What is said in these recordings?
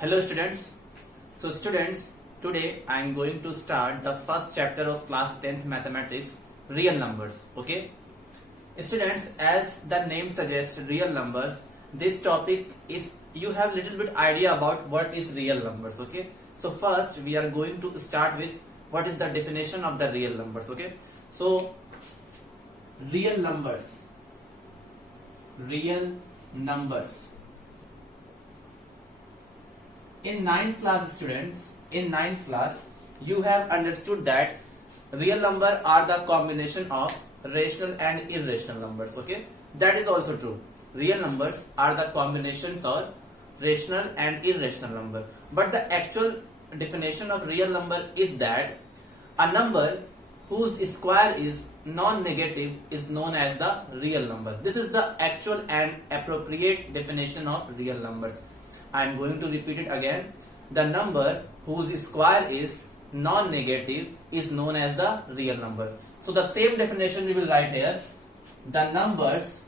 Hello students. So students, today I am going to start the first chapter of class 10th mathematics, real numbers. Okay. Students, as the name suggests, real numbers, this topic is, you have little bit idea about what is real numbers. Okay. So first we are going to start with what is the definition of the real numbers. Okay. So real numbers. In 9th class students, in 9th class, you have understood that real number are the combination of rational and irrational numbers. Okay, that is also true. Real numbers are the combinations of rational and irrational number. But the actual definition of real number is that a number whose square is non-negative is known as the real number. This is the actual and appropriate definition of real numbers. I am going to repeat it again. The number whose square is non-negative is known as the real number. So the same definition we will write here. The numbers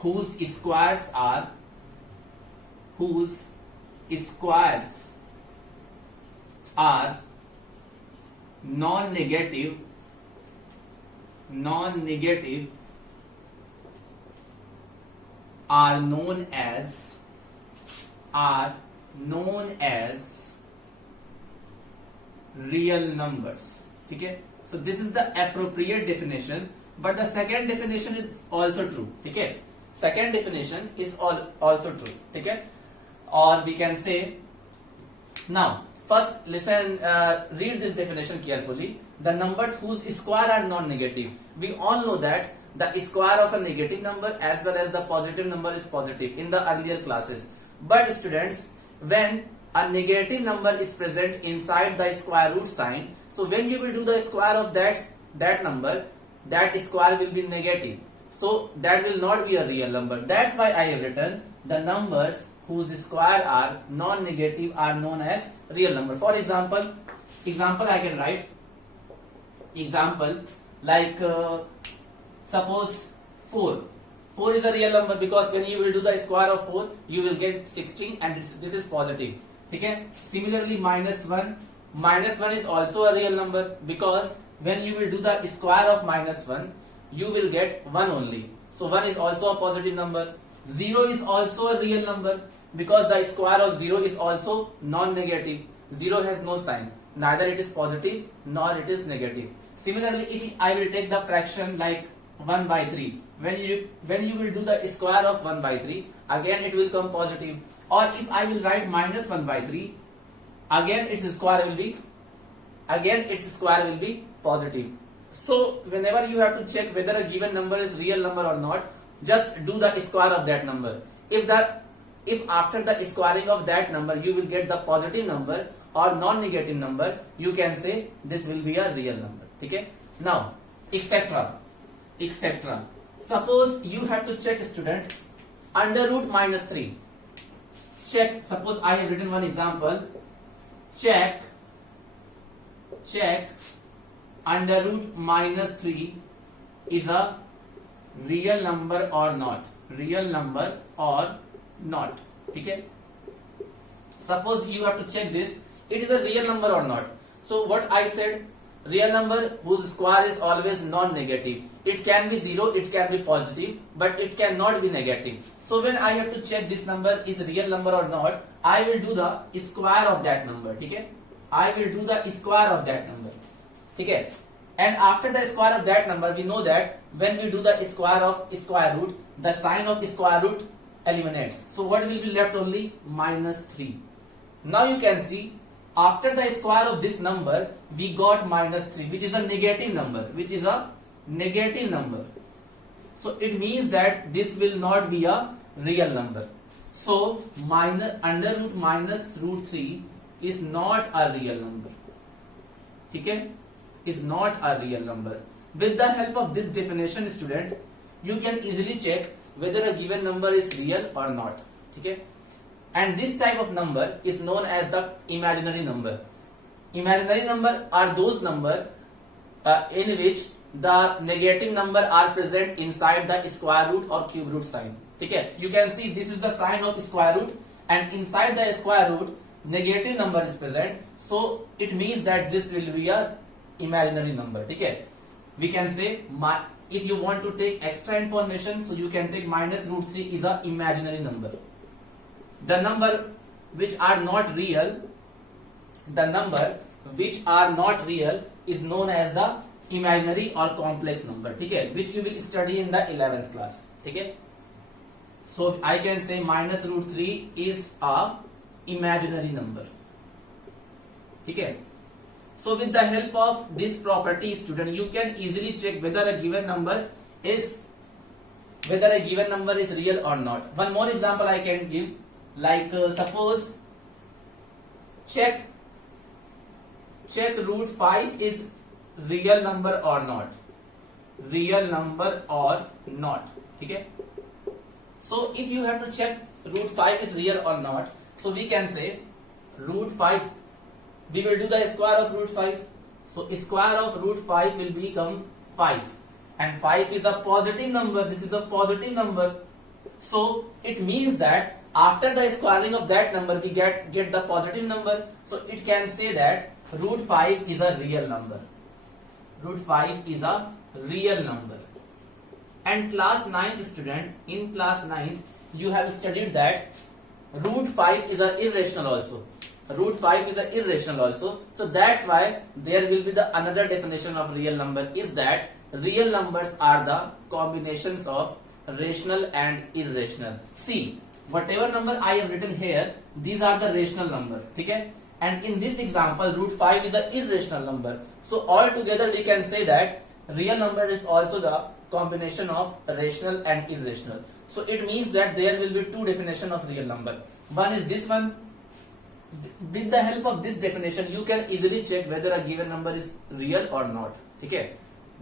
whose squares are non-negative are known as real numbers. Okay, so this is the appropriate definition, but the second definition is also true. Okay, second definition is also true. Okay, or we can say, now first listen, read this definition carefully. The numbers whose square are non-negative. We all know that the square of a negative number as well as the positive number is positive in the earlier classes. But students, when a negative number is present inside the square root sign, so when you will do the square of that number, that square will be negative. So that will not be a real number. That's why I have written the numbers whose square are non-negative are known as real number. For example I can write example like suppose 4 is a real number, because when you will do the square of 4 you will get 16 and this is positive. Okay, similarly minus 1 is also a real number, because when you will do the square of minus 1 you will get 1 only, so 1 is also a positive number. 0 is also a real number, because the square of 0 is also non-negative. 0 has no sign, neither it is positive nor it is negative. Similarly, if I will take the fraction like 1 by 3, when you will do the square of 1 by 3, again it will come positive. Or if I will write minus 1 by 3, again its square will be positive. So whenever you have to check whether a given number is real number or not, just do the square of that number. If after the squaring of that number you will get the positive number or non-negative number, you can say this will be a real number. Okay? Now, etc. Suppose you have to check, student, under root minus 3. Check, suppose I have written one example. Check under root minus 3 is a real number or not. Okay? Suppose you have to check this, it is a real number or not. So what I said, real number whose square is always non-negative. It can be 0, it can be positive, but it cannot be negative. So when I have to check this number is real number or not, I will do the square of that number. Okay? I will do the square of that number. Okay? And after the square of that number, we know that when we do the square of square root, the sign of square root eliminates. So what will be left? Only minus 3. Now you can see, after the square of this number, we got minus 3, which is a negative number. So it means that this will not be a real number. So under root minus root 3 is not a real number. Okay? Is not a real number. With the help of this definition, student, you can easily check whether a given number is real or not. Okay? And this type of number is known as the imaginary number. Imaginary number are those numbers in which the negative number are present inside the square root or cube root sign. ठीक है, you can see this is the sign of square root and inside the square root negative number is present, so it means that this will be a imaginary number. ठीक है, we can say if you want to take extra information, so you can take minus root 3 is a imaginary number. The number which are not real, the number which are not real is known as the imaginary or complex number. ठीक है, which you will study in the 11th class. ठीक है, so I can say minus root 3 is a imaginary number. ठीक है, so with the help of this property, student, you can easily check whether a given number is real or not. One more example I can give, like suppose check root 5 is real number or not. ठीक है, so if you have to check root 5 is real or not, so we can say root 5, we will do the square of root 5, so square of root 5 will become 5 and 5 is a positive number, this is a positive number, so it means that after the squaring of that number we get the positive number, so it can say that root 5 is a real number. Root 5 is a real number. And class 9th student, in class 9th you have studied that root 5 is a irrational also. Root 5 is a irrational also. So that's why there will be the another definition of real number is that real numbers are the combinations of rational and irrational. See, whatever number I have written here, these are the rational number. Okay? And in this example, root 5 is an irrational number. So altogether we can say that real number is also the combination of rational and irrational. So it means that there will be two definitions of real number. One is this one. With the help of this definition, you can easily check whether a given number is real or not. Okay?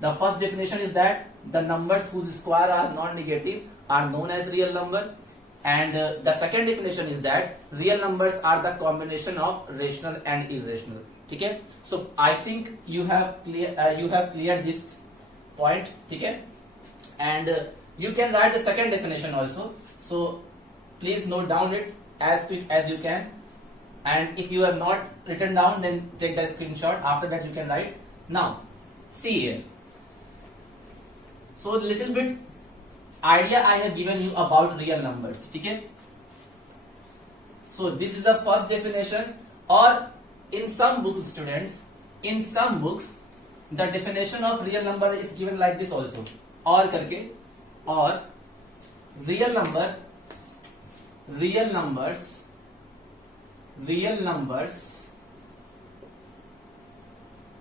The first definition is that the numbers whose square are non-negative are known as real number. And the second definition is that real numbers are the combination of rational and irrational. Okay? So I think you have cleared this point. Okay? And you can write the second definition also. So please note down it as quick as you can. And if you have not written down, then take the screenshot. After that you can write. Now see here. So little bit idea I have given you about real numbers. Okay? So this is the first definition, or in some books, students, in some books the definition of real number is given like this also, or करके, or real numbers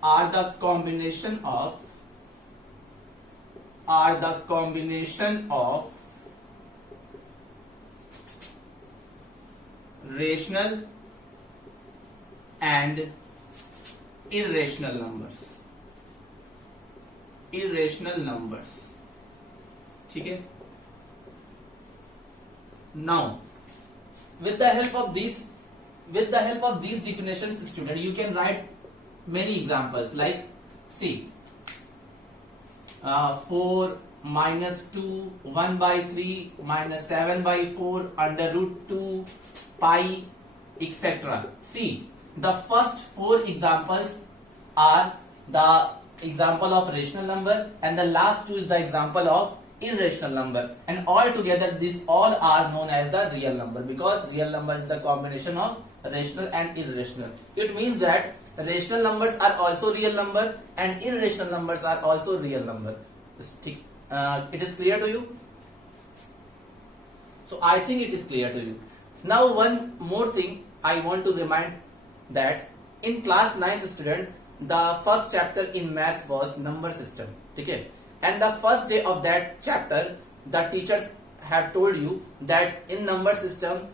are the combination of rational and irrational numbers. ठीक है? Now with the help of these definitions, student, you can write many examples, like see 4 minus 2 1 by 3 minus 7 by 4 under root 2 pi, etc. See, the first 4 examples are the example of rational number and the last 2 is the example of irrational number, and all together these all are known as the real number, because real number is the combination of rational and irrational. It means that rational numbers are also real number and irrational numbers are also real number. It is clear to you? So I think it is clear to you. Now one more thing I want to remind, that in class 9th student, the first chapter in maths was number system. Okay? And the first day of that chapter, the teachers have told you that in number system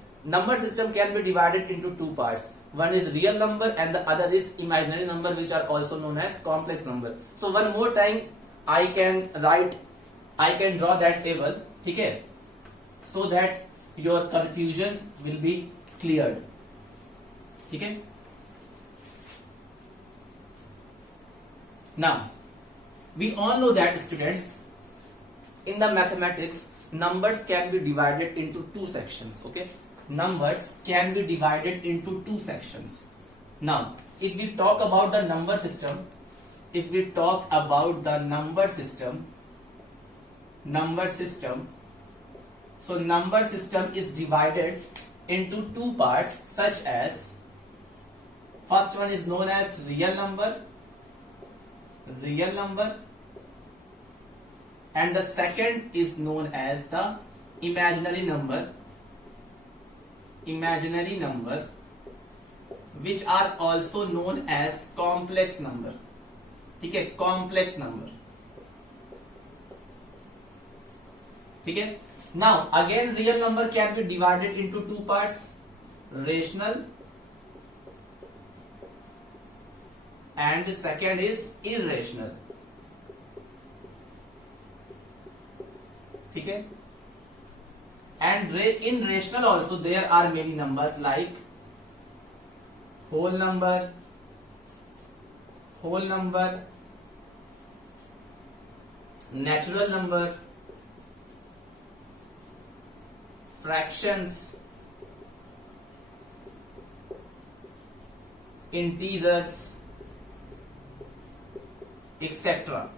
can be divided into two parts. One is real number and the other is imaginary number, which are also known as complex number. So one more time I can draw that table, okay, so that your confusion will be cleared. Okay? Now We all know that, students, in the mathematics, numbers can be divided into two sections. Okay, numbers can be divided into two sections. Now, if we talk about the number system, so number system is divided into two parts, such as first one is known as real number, and the second is known as the imaginary number, which are also known as complex number. Okay, complex number. Okay. Now again, real number can be divided into two parts, rational and the second is irrational. Okay. And in rational also there are many numbers like whole number, natural number, fractions, integers, etc.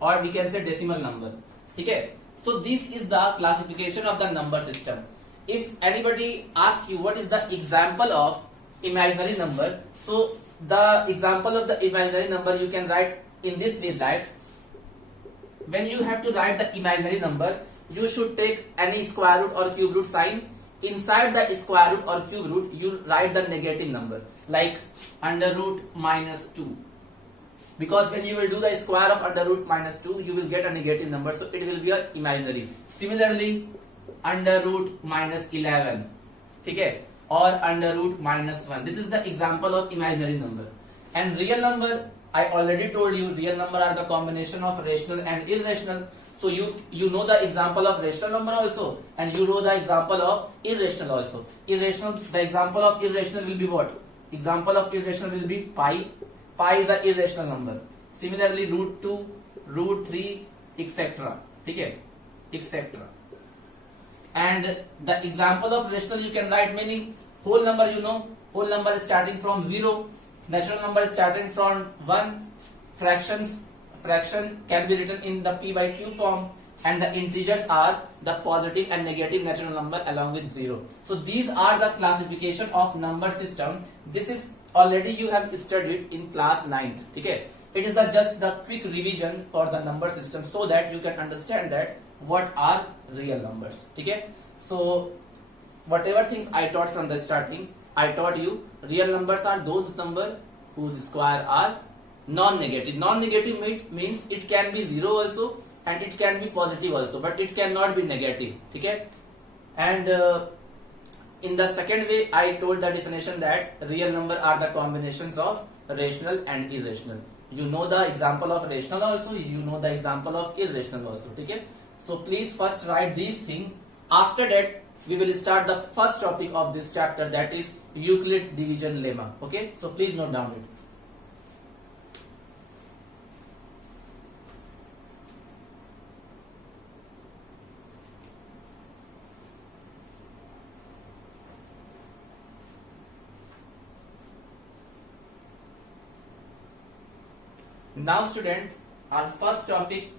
Or we can say decimal number. Okay. So this is the classification of the number system. If anybody asks you what is the example of imaginary number, so the example of the imaginary number you can write in this way, that when you have to write the imaginary number, you should take any square root or cube root sign. Inside the square root or cube root, you write the negative number like under root minus 2. Because when you will do the square of under root minus 2, you will get a negative number, so it will be a imaginary. Similarly, under root minus 11, okay, or under root minus 1. This is the example of imaginary number. And real number, I already told you, real number are the combination of rational and irrational. So you know the example of rational number also, and you know the example of irrational also. Irrational, the example of irrational will be what? Example of irrational will be pi. Pi is the irrational number. Similarly, root 2, root 3, etc. Okay, etc. And the example of rational you can write meaning whole number. You know, whole number is starting from 0. Natural number is starting from 1. Fraction can be written in the p by q form, and the integers are the positive and negative natural number along with 0. So these are the classification of number system. This is already you have studied in class 9th. Okay, it is just the quick revision for the number system, so that you can understand that what are real numbers. Okay, so whatever things I taught from the starting, I taught you real numbers are those numbers whose square are non-negative. Non-negative means it can be 0 also and it can be positive also, but it cannot be negative. Okay, and in the second way, I told the definition that real number are the combinations of rational and irrational. You know the example of rational also, you know the example of irrational also. Okay, so please first write these things. After that, we will start the first topic of this chapter, that is Euclid Division Lemma. Okay, so please note down it. Now student, our first topic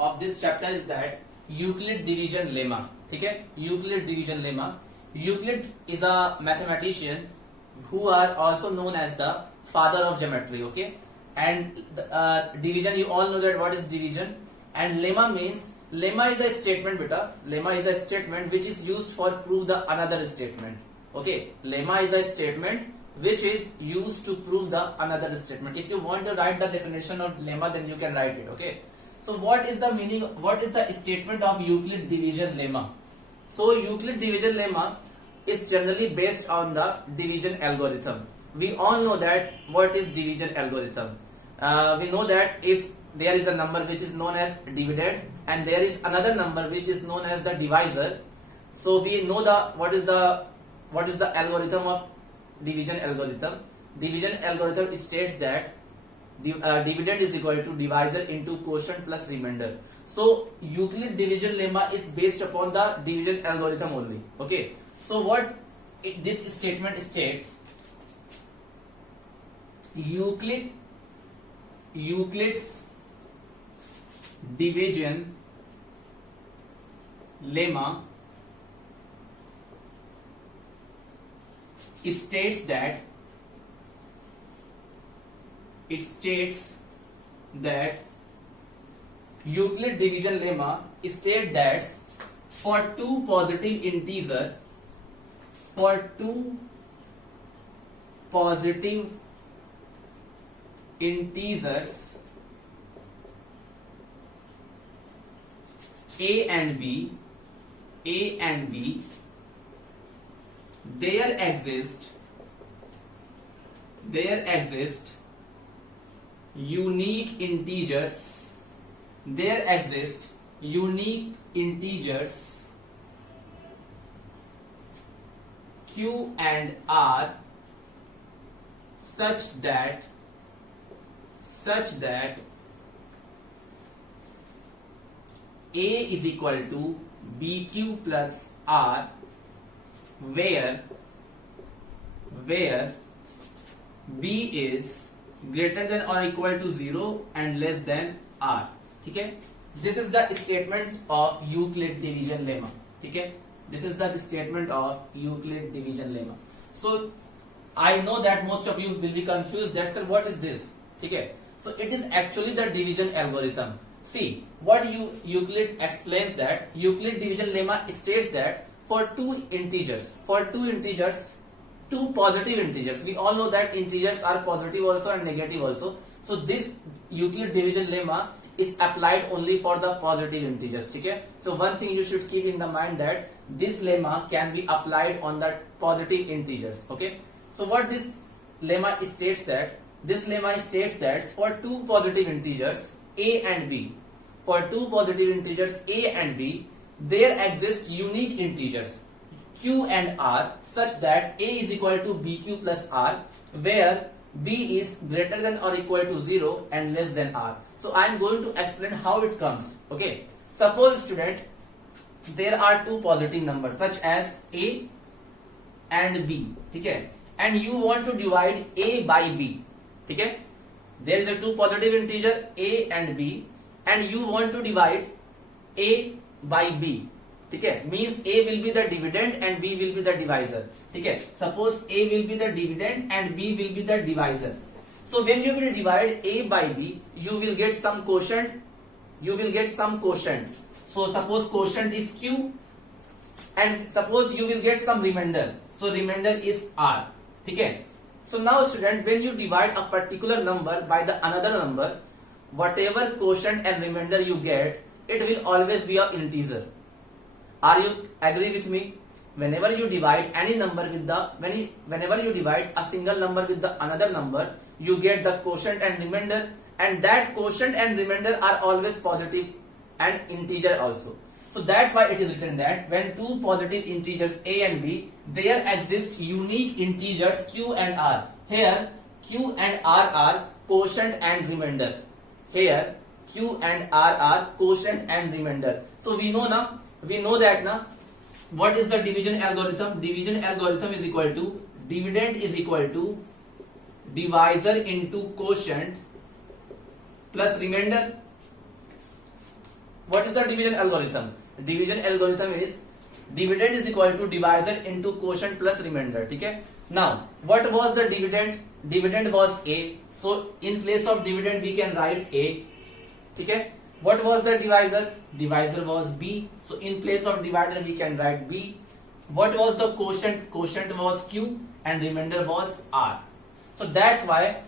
of this chapter is that Euclid Division Lemma. Okay, Euclid Division Lemma. Euclid is a mathematician who are also known as the father of geometry. Okay, and division, you all know that what is division. And lemma means, lemma is a statement, beta. Lemma is a statement which is used for prove the another statement. Okay, lemma is a statement which is used to prove the another statement. If you want to write the definition of lemma, then you can write it. Okay, so what is the meaning, what is the statement of Euclid Division Lemma? So Euclid Division Lemma is generally based on the division algorithm. We all know that what is division algorithm. We know that if there is a number which is known as dividend and there is another number which is known as the divisor, so we know what is the algorithm of division algorithm. Division algorithm states that dividend is equal to divisor into quotient plus remainder. So Euclid division lemma is based upon the division algorithm only. Okay. So what this statement states, Euclid's division lemma states that Euclid division lemma states that for two positive integers A and B, there exist unique integers Q and R such that A is equal to BQ plus R, where B is greater than or equal to 0 and less than R. Okay? This is the statement of Euclid division lemma. Okay? This is the statement of Euclid division lemma. So I know that most of you will be confused that, sir, what is this? Okay? So it is actually the division algorithm. See, what Euclid explains that Euclid division lemma states that for two positive integers, we all know that integers are positive also and negative also. So this Euclid division lemma is applied only for the positive integers. Okay? So one thing you should keep in the mind that this lemma can be applied on the positive integers. Okay? So what this lemma states that for two positive integers A and B, there exist unique integers Q and R such that A is equal to BQ plus R, where B is greater than or equal to 0 and less than R. So I am going to explain how it comes. Okay. Suppose, student, there are two positive numbers such as A and B. Okay. And you want to divide A by B. Okay. There is a two positive integer A and B, and you want to divide A by B. Okay, means A will be the dividend and B will be the divisor. Okay, suppose A will be the dividend and B will be the divisor. So when you will divide A by B, you will get some quotient. So suppose quotient is Q, and suppose you will get some remainder. So remainder is R. Okay. So now, student, when you divide a particular number by the another number, whatever quotient and remainder you get, it will always be an integer. Are you agree with me? Whenever you divide any number with whenever you divide a single number with the another number, you get the quotient and remainder, and that quotient and remainder are always positive and integer also. So that's why it is written that when two positive integers A and B, there exist unique integers Q and R. Here Q and R are quotient and remainder. Here Q and R are quotient and remainder. So we know that now what is the division algorithm? Division algorithm is equal to dividend is equal to divisor into quotient plus remainder. What is the division algorithm? Division algorithm is dividend is equal to divisor into quotient plus remainder. Okay. Now what was the dividend? Dividend was A. So in place of dividend we can write A. Okay. What was the divisor? Divisor was B. So in place of divider we can write B. What was the quotient? Quotient was Q and remainder was R. So that's why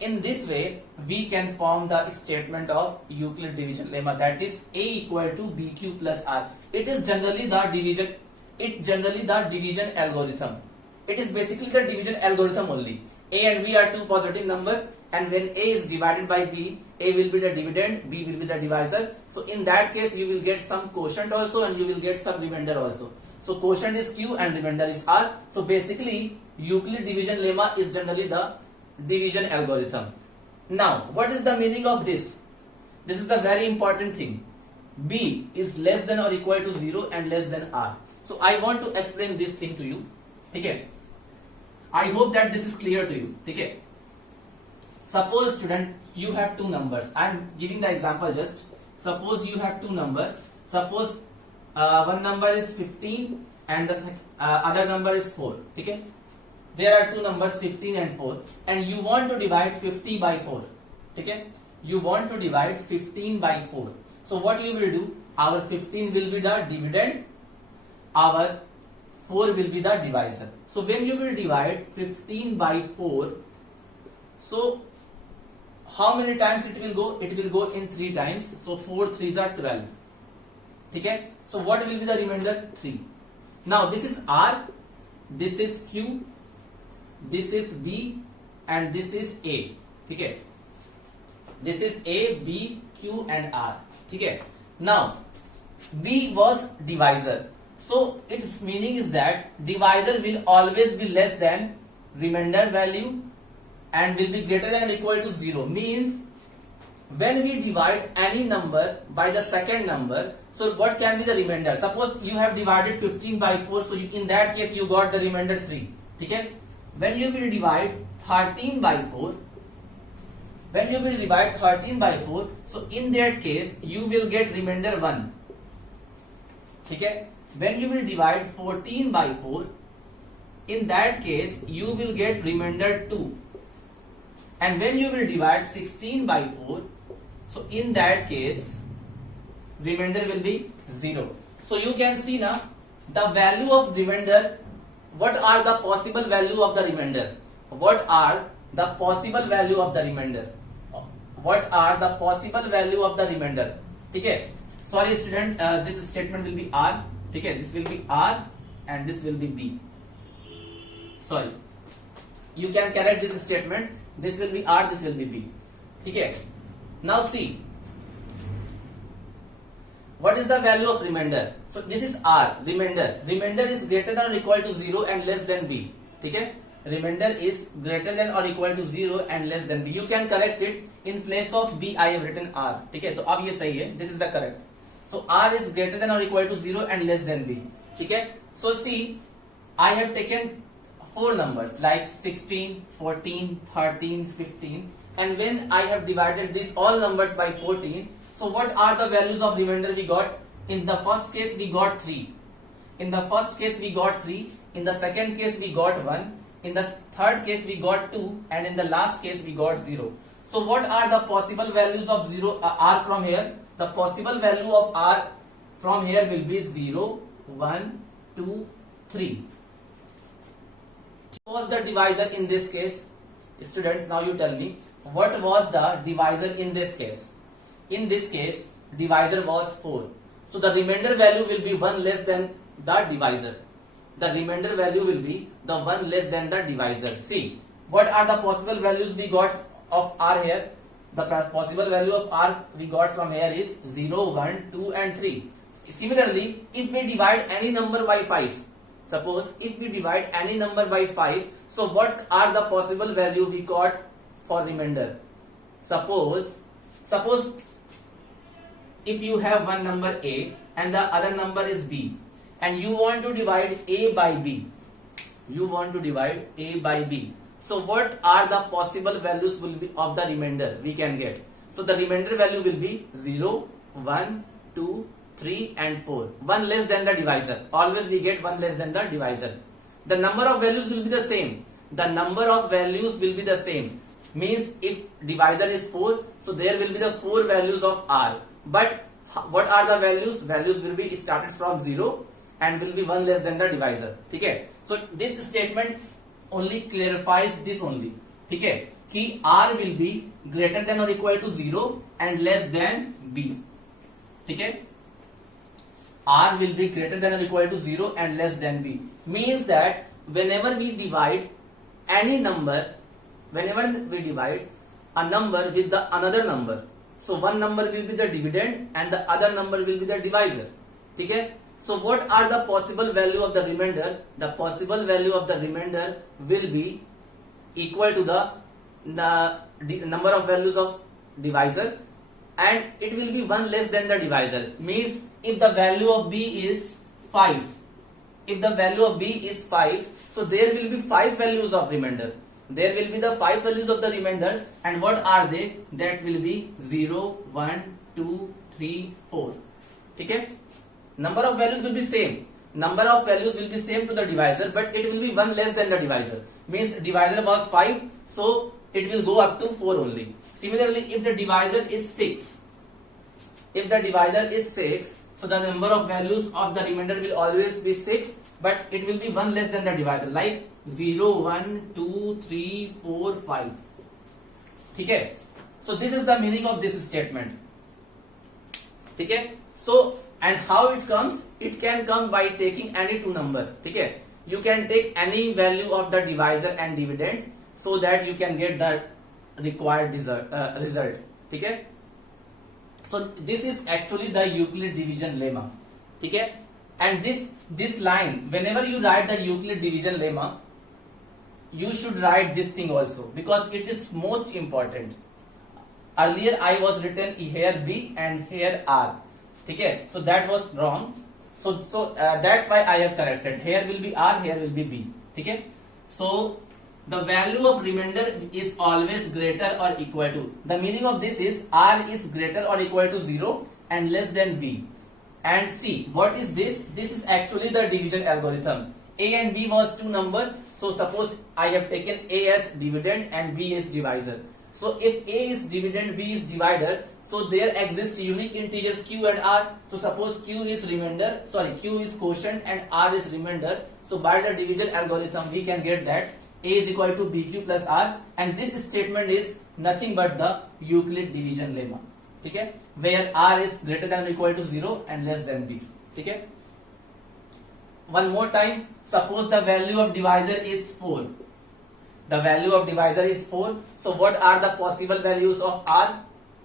in this way we can form the statement of Euclid division lemma, that is A equal to BQ plus R. It is generally the division algorithm. It is basically the division algorithm only. A and B are two positive numbers, and when A is divided by B, A will be the dividend, B will be the divisor. So in that case you will get some quotient also and you will get some remainder also. So quotient is Q and remainder is R. So basically Euclid division lemma is generally the division algorithm. Now, what is the meaning of this? This is the very important thing. B is less than or equal to 0 and less than R. So I want to explain this thing to you. Okay? I hope that this is clear to you. Okay? Suppose student, you have two numbers. I am giving the example just. Suppose you have two numbers. Suppose one number is 15 and the other number is 4. Okay? There are two numbers 15 and 4 and you want to divide 50 by 4. Okay? You want to divide 15 by 4. So what you will do? Our 15 will be the dividend. Our 4 will be the divisor. So when you will divide 15 by 4, so how many times it will go? It will go in 3 times. So 4 3s are 12. Okay? So what will be the remainder? 3. Now this is R, this is Q, this is B and this is A. Okay? This is A, B, Q and R. Okay? Now B was divisor. So its meaning is that divisor will always be less than remainder value and will be greater than or equal to 0. Means when we divide any number by the second number, so what can be the remainder? Suppose you have divided 15 by 4, so in that case you got the remainder 3. Okay? When you will divide 13 by 4, so in that case you will get remainder 1. Okay? When you will divide 14 by 4, in that case you will get remainder 2. And when you will divide 16 by 4, so in that case remainder will be 0. So you can see now the value of remainder. What are the possible value of the remainder? What are the possible value of the remainder? What are the possible value of the remainder? Okay? Sorry student, this statement will be R. Okay? This will be R and this will be B. Sorry. You can correct this statement. This will be R, this will be B. Okay? Now see. What is the value of remainder? So this is R, remainder. Remainder is greater than or equal to 0 and less than B. Okay? Remainder is greater than or equal to 0 and less than B. You can correct it. In place of B, I have written R. Okay? So अब ये सही है. This is the correct. So R is greater than or equal to 0 and less than B. Okay? So see, I have taken 4 numbers like 16, 14, 13, 15, and when I have divided these all numbers by 14, so what are the values of remainder we got? In the first case we got 3. In the first case we got 3. In the second case we got 1. In the third case we got 2. And in the last case we got 0. So what are the possible values of R from here? The possible value of R from here will be 0, 1, 2, 3. What was the divisor in this case? Students, now you tell me, what was the divisor in this case? In this case, divisor was 4. So the remainder value will be 1 less than the divisor. The remainder value will be the 1 less than the divisor. See, what are the possible values we got of R here? The possible value of R we got from here is 0, 1, 2 and 3. Similarly, if we divide any number by 5, suppose if we divide any number by 5, so what are the possible value we got for remainder? Suppose if you have one number A and the other number is B and you want to divide A by B. You want to divide A by B. So what are the possible values will be of the remainder we can get? So the remainder value will be 0, 1, 2, 3 and 4. 1 less than the divisor. Always we get 1 less than the divisor. The number of values will be the same. The number of values will be the same. Means if divisor is 4, so there will be the 4 values of R. But what are the values? Values will be started from 0 and will be 1 less than the divisor. Okay? So this statement only clarifies this only. Okay? Ki R will be greater than or equal to 0 and less than B. Okay? R will be greater than or equal to 0 and less than B. Means that whenever we divide any number, whenever we divide a number with the another number, so one number will be the dividend and the other number will be the divisor. Okay? So what are the possible value of the remainder? The possible value of the remainder will be equal to the number of values of divisor, and it will be 1 less than the divisor. Means if the value of b is 5, so there will be 5 values of remainder. There will be the 5 values of the remainder, and what are they? That will be 0, 1, 2, 3, 4. Okay? Number of values will be same. Number of values will be same to the divisor, but it will be 1 less than the divisor. Means divisor was 5, so it will go up to 4 only. Similarly, if the divisor is 6, so the number of values of the remainder will always be 6, but it will be 1 less than the divisor, like 0, 1, 2, 3, 4, 5. Okay? So this is the meaning of this statement. Okay? So, and how it comes? It can come by taking any two number. Okay? You can take any value of the divisor and dividend, so that you can get the required result. Okay? So this is actually the Euclid Division Lemma. Okay? And this line, whenever you write the Euclid Division Lemma, you should write this thing also, because it is most important. Earlier I was written here B and here R. Okay? So that was wrong. So that's why I have corrected. Here will be R, here will be B. Okay? So the value of remainder is always greater or equal to. The meaning of this is R is greater or equal to 0 and less than B. And see, what is this? This is actually the division algorithm. A and B was two numbers. So suppose I have taken A as dividend and B as divisor. So if A is dividend, B is divider, so there exists unique integers Q and R. So suppose Q is quotient and R is remainder. So by the division algorithm, we can get that A is equal to BQ plus R, and this statement is nothing but the Euclid Division Lemma. Okay? Where R is greater than or equal to 0 and less than B. Okay? One more time, suppose the value of divisor is 4. The value of divisor is 4. So what are the possible values of R?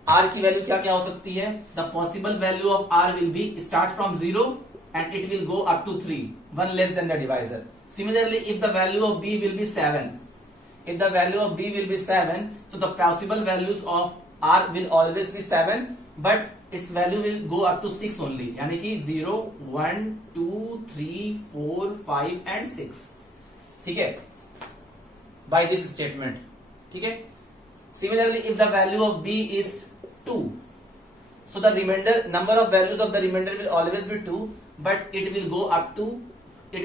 R की value क्या हो सकती है? The possible value of R will be start from 0 and it will go up to 3, 1 less than the divisor. Similarly, if the value of B will be 7, so the possible values of R will always be 7, but its value will go up to 6 only. यानी कि 0, 1, 2, 3, 4, 5 and 6. ठीक है? By this statement. ठीक है? Similarly, if the value of B is 2, so the number of values of the remainder will always be 2, but it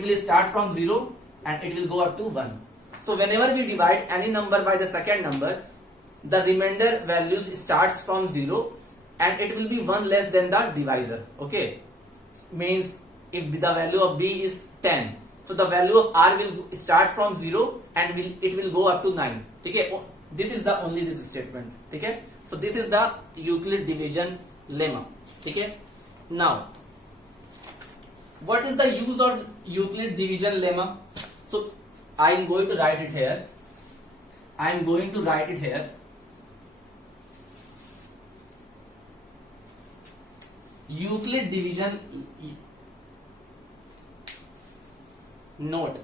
will start from 0 and it will go up to 1. So whenever we divide any number by the second number, the remainder values starts from 0 and it will be 1 less than the divisor. Okay? Means if the value of B is 10, so the value of R will start from 0 and it will go up to 9. Okay? This is this statement. Okay? So this is the Euclid Division Lemma. Okay? Now, what is the use of Euclid Division Lemma? So I am going to write it here. Euclid Division note.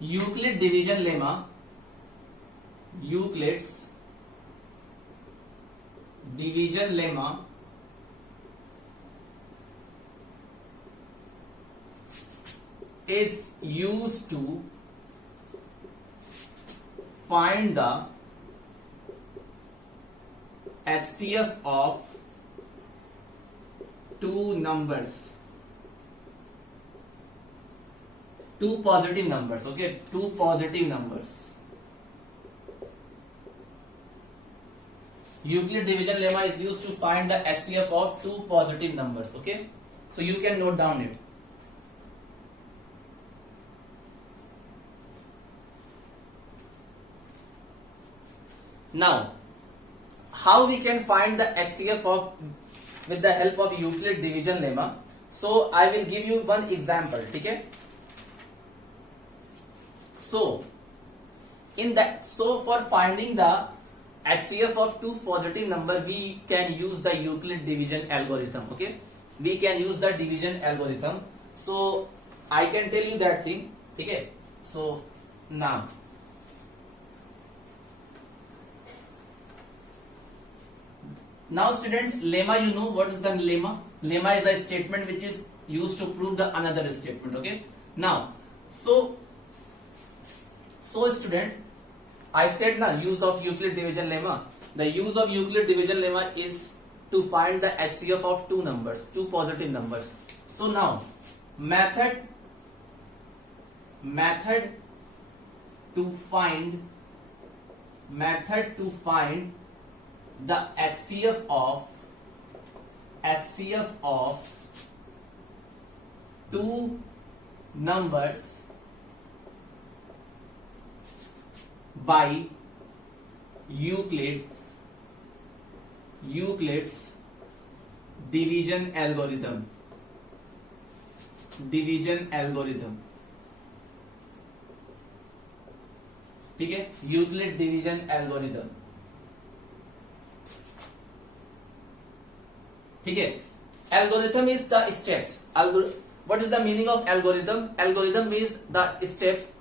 Euclid Division Lemma. Euclid's Division Lemma is used to find the HCF of two positive numbers. Okay, two positive numbers. Euclid Division Lemma is used to find the HCF of two positive numbers. Okay, so you can note down it. Now, how we can find the HCF with the help of Euclid Division Lemma? So I will give you one example. Okay. So for finding the HCF of two positive number, we can use the Euclid division algorithm. Okay, we can use the division algorithm. So I can tell you that thing. Okay, So now student, lemma, you know what is the lemma? Lemma is a statement which is used to prove the another statement. Okay. Now, so student, I said na use of Euclid Division Lemma. The use of Euclid Division Lemma is to find the HCF of two numbers, two positive numbers. So now method to find the HCF of two numbers by Euclid's division algorithm. ठीक है, Euclid division algorithm. ठीक है, algorithm is the steps. What is the meaning of algorithm? Algorithm means the steps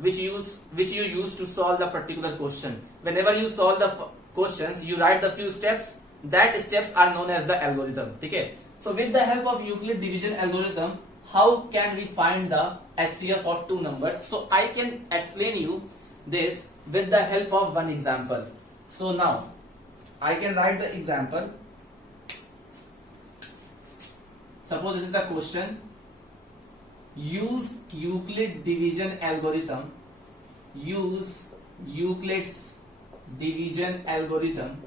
which you use to solve the particular question. Whenever you solve the questions, you write the few steps. That steps are known as the algorithm. Okay. So with the help of Euclid division algorithm, how can we find the HCF of two numbers? So I can explain you this with the help of one example. So now I can write the example. Suppose this is the question. Use Euclid division algorithm. Use Euclid's division algorithm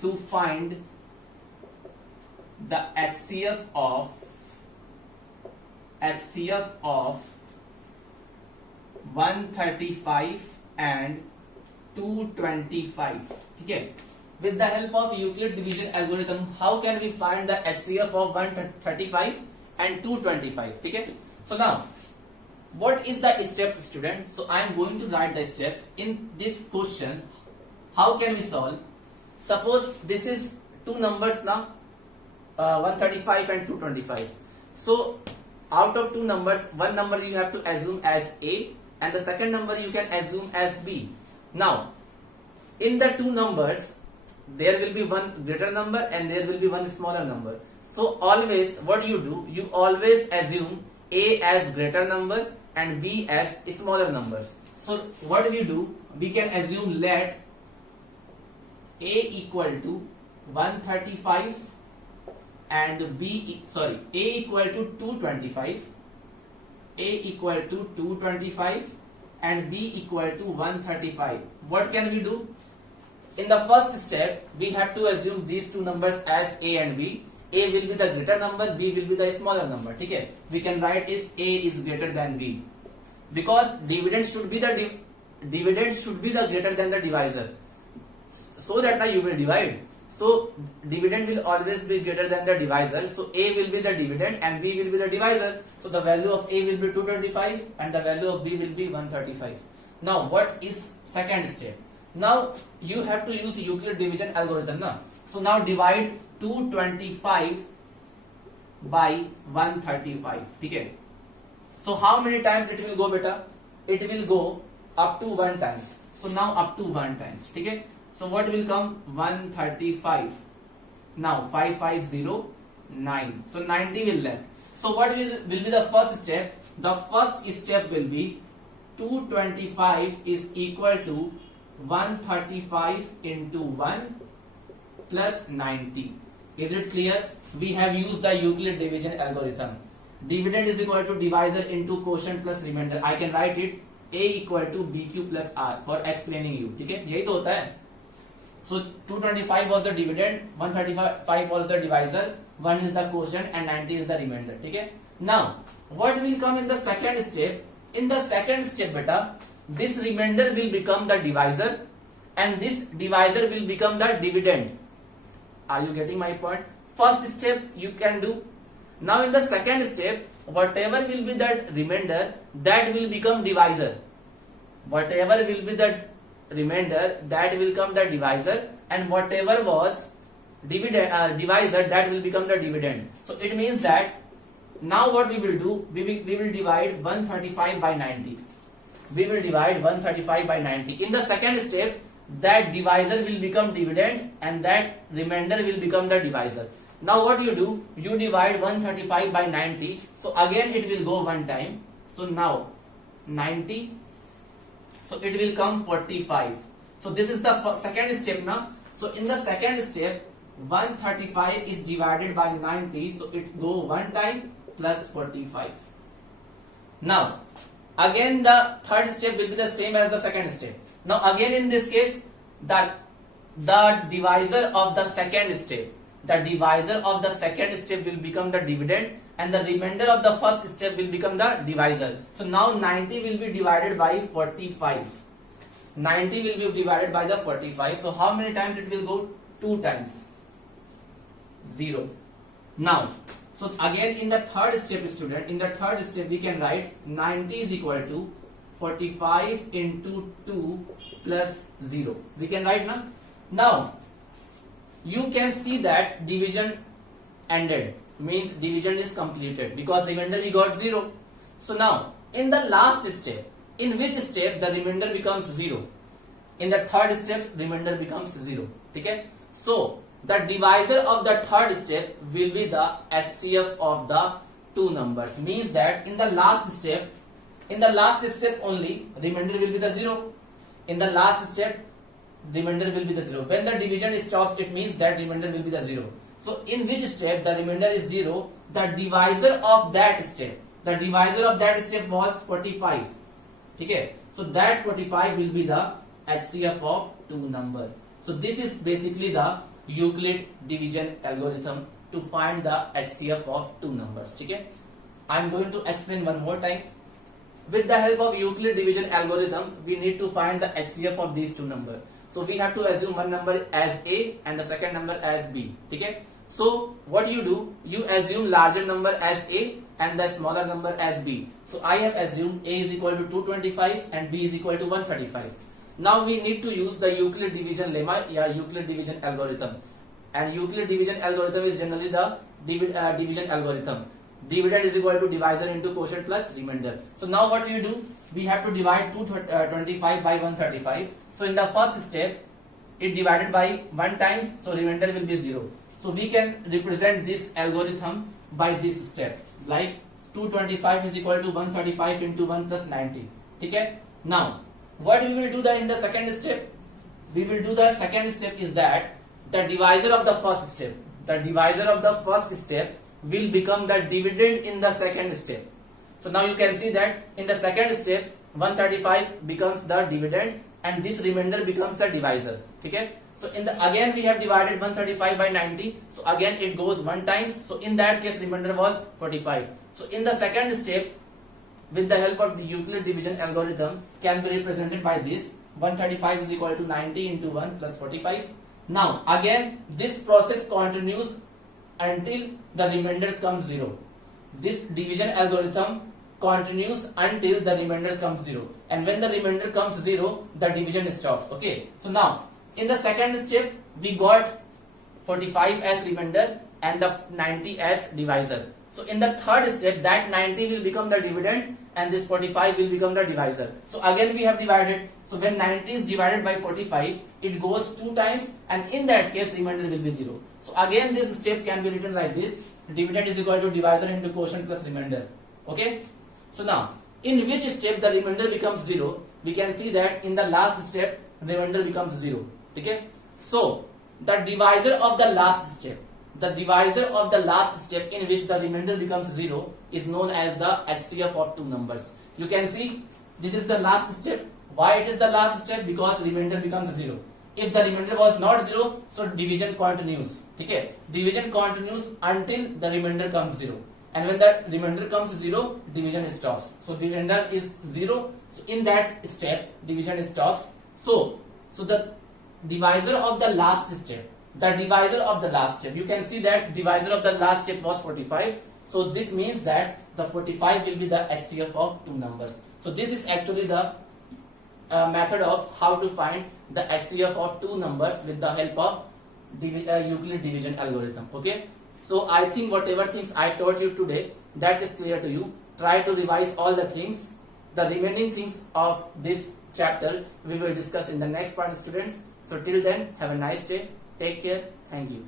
to find the HCF of 135 and 225. Okay. With the help of Euclid division algorithm, how can we find the HCF of 135 and 225? Okay. So now, what is the steps, student? So I am going to write the steps in this question. How can we solve? Suppose this is two numbers now, 135 and 225. So out of two numbers, one number you have to assume as A and the second number you can assume as B. Now, in the two numbers, there will be one greater number and there will be one smaller number. So always what you do, you always assume A as greater number and B as smaller numbers. So what we do, we can assume let A equal to 135 and A equal to 225, A equal to 225 and B equal to 135. What can we do? In the first step, we have to assume these two numbers as A and B. A will be the greater number, B will be the smaller number. Okay? We can write is A is greater than B, because dividend should be the greater than the divisor, so that now you will divide. So dividend will always be greater than the divisor. So A will be the dividend and B will be the divisor. So the value of A will be 225 and the value of B will be 135. Now what is second step? Now you have to use Euclid division algorithm now. So now divide 225 by 135. Okay. So how many times it will go, beta? It will go up to 1 times. So now up to 1 times. Okay. So what will come? 135. Now 5509. So 90 will left. So what will be the first step? The first step will be 225 is equal to 135 into 1 plus 90. Is it clear? We have used the Euclid division algorithm. Dividend is equal to divisor into quotient plus remainder. I can write it A equal to BQ plus R for explaining you. ठीक है, यही तो होता है. So 225 was the dividend, 135 was the divisor, 1 is the quotient and 90 is the remainder. ठीक है. Now what will come in the second step? In the second step, beta, this remainder will become the divisor and this divisor will become the dividend. Are you getting my point? First step you can do. Now in the second step, whatever will be that remainder, that will become divisor. Whatever will be the remainder, that will become the divisor, and whatever was divisor, that will become the dividend. So it means that now what we will do, we will divide 135 by 90. We will divide 135 by 90. In the second step, that divisor will become dividend and that remainder will become the divisor. Now what you do, you divide 135 by 90. So again it will go one time. So now 90. So it will come 45. So this is the second step now. So in the second step, 135 is divided by 90. So it go one time plus 45. Now again the third step will be the same as the second step. Now again in this case, the divisor of the second step, will become the dividend and the remainder of the first step will become the divisor. So now 90 will be divided by 45. 90 will be divided by the 45. So how many times it will go? 2 times. 0. Now, so again in the third step, student, in the third step we can write 90 is equal to 45 into 2 plus 0. We can write now. Now, you can see that division ended, means division is completed because remainder we got 0. So now, in the last step, in which step the remainder becomes 0? In the third step, remainder becomes 0. Okay? So, the divisor of the third step will be the HCF of the two numbers. Means that in the last step only, remainder will be the 0. In the last step, remainder will be the 0. When the division stops, it means that remainder will be the 0. So in which step the remainder is 0, the divisor of that step was 45. Okay? So that 45 will be the HCF of two number. So this is basically the Euclid division algorithm to find the HCF of two numbers. Okay? I am going to explain one more time. With the help of Euclid division algorithm, we need to find the HCF of these two numbers. So we have to assume one number as A and the second number as B. Okay? So what you do, you assume larger number as A and the smaller number as B. So I have assumed A is equal to 225 and B is equal to 135. Now we need to use the Euclid division lemma, Euclid division algorithm. And Euclid division algorithm is generally the division algorithm. Dividend is equal to divisor into quotient plus remainder. So now what we do, we have to divide 225 by 135. So in the first step, it divided by 1 times, so remainder will be 0. So we can represent this algorithm by this step, like 225 is equal to 135 into 1 plus 90. Okay? Now, what we will do in the second step? We will do the second step is that the divisor of the first step will become the dividend in the second step. So now you can see that in the second step, 135 becomes the dividend and this remainder becomes the divisor. Okay? So again we have divided 135 by 90. So again it goes 1 time. So in that case remainder was 45. So in the second step, with the help of the Euclid division algorithm, can be represented by this. 135 is equal to 90 into 1 plus 45. Now again this process continues until the remainders come 0. This division algorithm continues until the remainder comes 0. And when the remainder comes 0, the division stops. Okay. So now in the second step, we got 45 as remainder and the 90 as divisor. So in the third step, that 90 will become the dividend and this 45 will become the divisor. So again we have divided. So when 90 is divided by 45, it goes 2 times and in that case remainder will be 0. So again this step can be written like this. Dividend is equal to divisor into quotient plus remainder. Okay. So now in which step the remainder becomes 0? We can see that in the last step remainder becomes 0. Okay. So the divisor of the last step in which the remainder becomes 0 is known as the HCF of two numbers. You can see this is the last step. Why it is the last step? Because remainder becomes 0. If the remainder was not 0, so division continues. Okay? Division continues until the remainder comes 0. And when the remainder comes 0, division stops. So remainder is 0. So in that step, division stops. So the divisor of the last step, you can see that divisor of the last step was 45. So this means that the 45 will be the HCF of two numbers. So this is actually the method of how to find the HCF of two numbers with the help of Euclid division algorithm. Okay, so I think whatever things I taught you today, that is clear to you. Try to revise all the things. The remaining things of this chapter we will discuss in the next part, students. So till then, have a nice day. Take care. Thank you.